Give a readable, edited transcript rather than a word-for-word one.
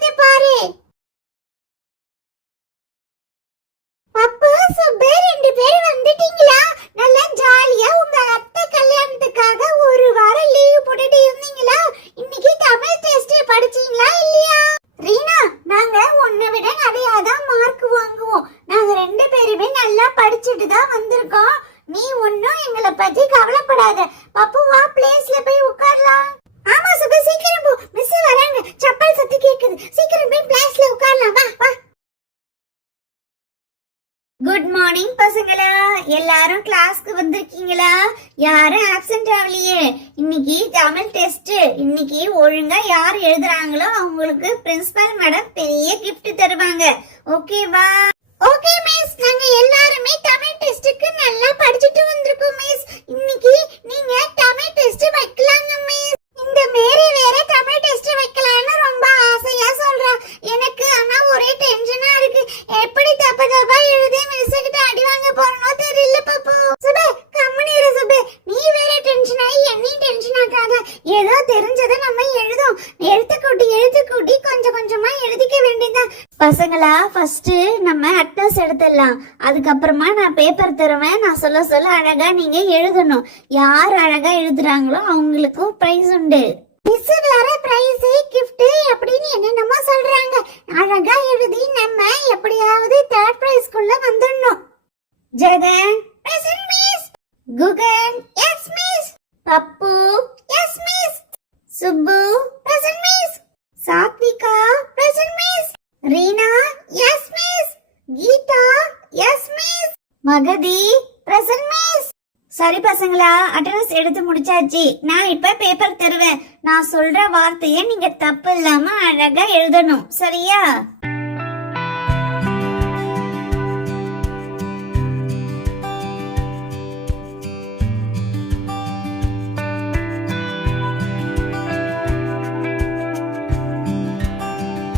எழுதுறது பாரு. அப்பா சுபே, 2 பேரும் வந்துட்டீங்களா? நல்லா ஜாலியா உங்க அத்தை கல்யாணத்துக்காக ஒரு வாரம் லீவ் போட்டுட்டு இருந்தீங்களா? இன்னைக்கு தமிழ் டெஸ்ட் படிச்சீங்களா இல்லையா? ரீனா, நாங்க உன்னை விட நிறைய தான் மார்க் வாங்குவோம். நாங்க 2 பேருமே நல்லா படிச்சுட்டு தான் வந்திருக்கோம். நீ ஒன்னும் எங்களை பத்தி கவலைப்படாத. பப்பு வா, பிளேஸ்ல போய் உட்காரலாம். ஆமா சுபே, சீக்கிரம் போ, மிஸ் வராங்க. சப்பல் சத்து கேக்குது. சீக்கிரம் போய் பிளேஸ்ல உட்காரலாம். வா வா. குட் மார்னிங் பசங்களா, எல்லாரும் கிளாஸ்க்கு வந்திருக்கீங்களா? யாரும் ஆப்சென்ட் ஆகலையே. இன்னைக்கு தமிழ் டெஸ்ட். இன்னைக்கு ஒழுங்கா யார் எழுதுறாங்களோ அவங்களுக்கு பிரின்சிபல் மேடம் பெரிய கிஃப்ட் தருவாங்க. ஓகேவா? ஓகே மிஸ், நாங்க எல்லாரும் தமிழ் டெஸ்டுக்கு நல்லா படிச்சிட்டு வந்திருக்கோம் மிஸ். இன்னைக்கு நீங்க தமிழ் டெஸ்ட் வைக்கலாங்க மிஸ். இந்த மேரி வேற தமிழ் டெஸ்ட் வைக்கலாம்னு ரொம்ப ஆசையா சொல்றா. எனக்கு ஆனா ஒரே டென்ஷனா இருக்கு. எப்படி தப்பா எழுதி மிஸ் கிட்ட அடி வாங்க போறனோ தெரியல பாப்பு. சுபே, கம்மனி இரு சுபே. நீ வேற டென்ஷன் ஆகி என்னையும் டென்ஷன் ஆகாத. ஏதோ தெரிஞ்சதை நம்ம எழுதும். எழுத்து கூட்டி கொஞ்சம் கொஞ்சமா எழுதிக்க வேண்டியதான். பசங்களா, ஃபர்ஸ்ட் நம்ம அட்டனன்ஸ் எடுத்துடலாம். அதுக்கப்புறமா நான் பேப்பர் தருவேன். நான் சொல்ல அழகா நீங்க எழுதணும். யார் அழகா எழுதுறாங்களோ அவங்களுக்கும் பிரைஸ் உண்டு. மிஸ் வேற பிரைஸ் கிஃப்ட் அப்படின்னு என்னென்னமோ சொல்றாங்க. அழகா எழுதி நம்ம எப்படியாவது 3rd பிரைஸ்க்குள்ள வந்துடணும். Jagan, present miss. Guhan, yes miss. Pappu, yes miss. Subbu, present miss. Sathvika, present miss. Reena, yes miss. Geetha, yes miss. Magathi, present miss. சரி பசங்களா, அட்டெண்டன்ஸ் எடுத்து முடிச்சாச்சு. நான் இப்ப பேப்பர் தருவேன். நான் சொல்ற வார்த்தையை நீங்க தப்பு இல்லாம அழகா எழுதணும். சரியா?